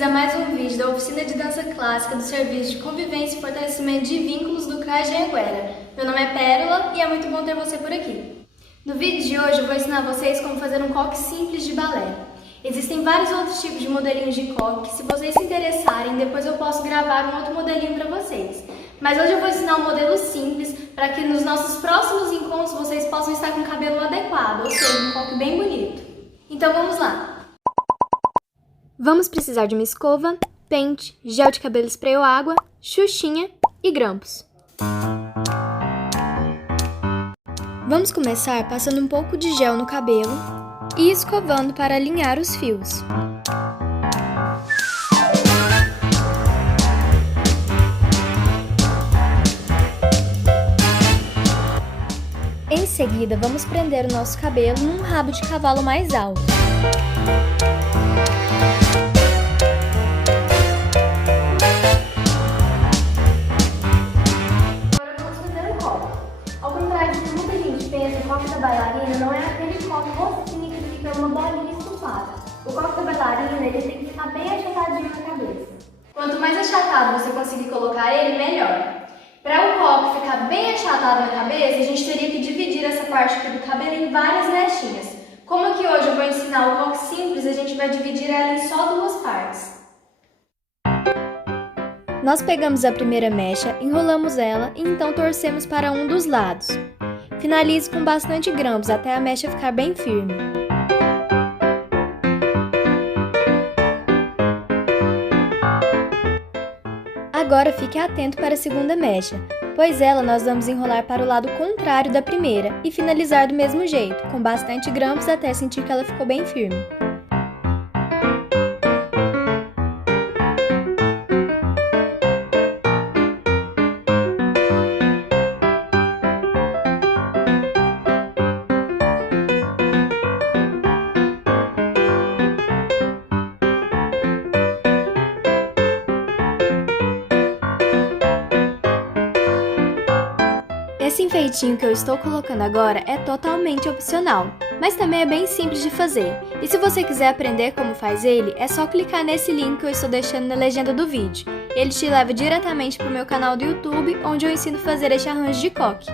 bem-vindos a mais um vídeo da oficina de dança clássica do Serviço de Convivência e Fortalecimento de Vínculos do CRAS de Anhanguera. Meu nome é Pérola e é muito bom ter você por aqui. No vídeo de hoje eu vou ensinar vocês como fazer um coque simples de balé. Existem vários outros tipos de modelinhos de coque, se vocês se interessarem, depois eu posso gravar um outro modelinho para vocês. Mas hoje eu vou ensinar um modelo simples para que nos nossos próximos encontros vocês possam estar com o cabelo adequado, ou seja, um coque bem bonito. Então vamos lá! Vamos precisar de uma escova, pente, gel de cabelo spray ou água, xuxinha e grampos. Vamos começar passando um pouco de gel no cabelo e escovando para alinhar os fios. Em seguida, vamos prender o nosso cabelo num rabo de cavalo mais alto. Ao contrário do que muita gente pensa, o coque da bailarina não é aquele coque rocinha que fica uma bolinha estufada. O coque da bailarina ele tem que ficar bem achatadinho na cabeça. Quanto mais achatado você conseguir colocar ele, melhor. Para o coque ficar bem achatado na cabeça, a gente teria que dividir essa parte aqui do cabelo em várias mechinhas. Como aqui hoje eu vou ensinar o coque simples, a gente vai dividir ela em só duas partes. Nós pegamos a primeira mecha, enrolamos ela e então torcemos para um dos lados. Finalize com bastante grampos até a mecha ficar bem firme. Agora fique atento para a segunda mecha, pois ela nós vamos enrolar para o lado contrário da primeira e finalizar do mesmo jeito, com bastante grampos até sentir que ela ficou bem firme. Esse enfeitinho que eu estou colocando agora é totalmente opcional, mas também é bem simples de fazer. E se você quiser aprender como faz ele, é só clicar nesse link que eu estou deixando na legenda do vídeo. Ele te leva diretamente para o meu canal do YouTube, onde eu ensino a fazer este arranjo de coque.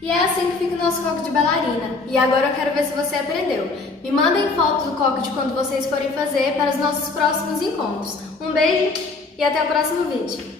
E é assim que fica o nosso coque de bailarina. E agora eu quero ver se você aprendeu. Me mandem fotos do coque de quando vocês forem fazer para os nossos próximos encontros. Um beijo e até o próximo vídeo.